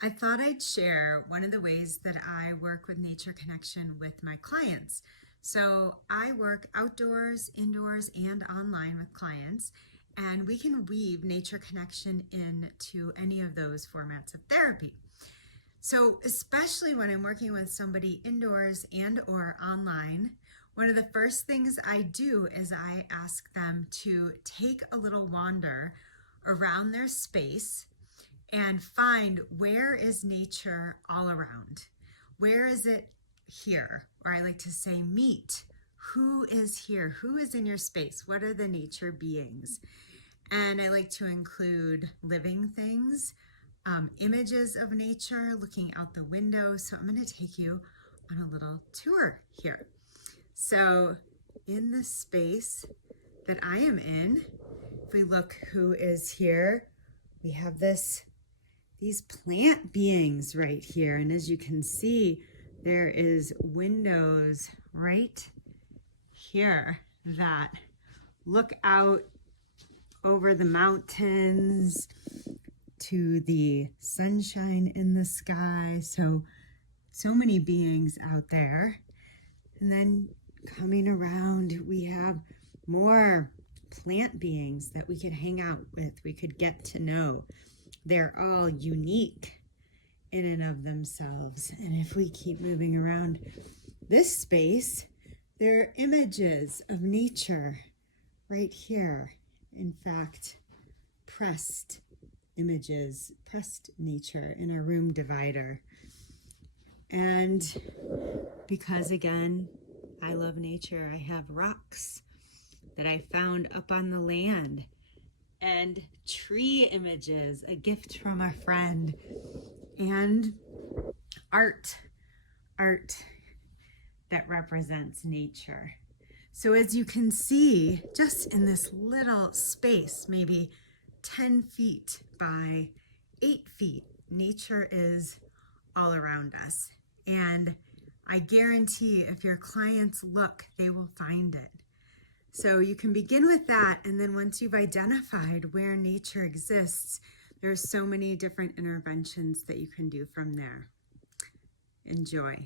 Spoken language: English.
I thought I'd share one of the ways that I work with nature connection with my clients. So I work outdoors, indoors, and online with clients, and we can weave nature connection into any of those formats of therapy. So especially when I'm working with somebody indoors and or online, one of the first things I do is I ask them to take a little wander around their space and find where is nature all around. Where is it here? Or I like to say meet. Who is here? Who is in your space? What are the nature beings? And I like to include living things, images of nature, looking out the window. So I'm going to take you on a little tour here. So in the space that I am in, if we look who is here, we have these plant beings right here. And as you can see, there is windows right here that look out over the mountains to the sunshine in the sky. So many beings out there. And then coming around, we have more plant beings that we could hang out with, we could get to know. They're all unique in and of themselves. And if we keep moving around this space, there are images of nature right here. In fact, pressed images, pressed nature in a room divider. And because again, I love nature, I have rocks that I found up on the land and tree images, a gift from a friend, and art that represents nature. So as you can see, just in this little space, maybe 10 feet by 8 feet, nature is all around us. And I guarantee if your clients look, they will find it. So you can begin with that, and then once you've identified where nature exists, there's so many different interventions that you can do from there. Enjoy.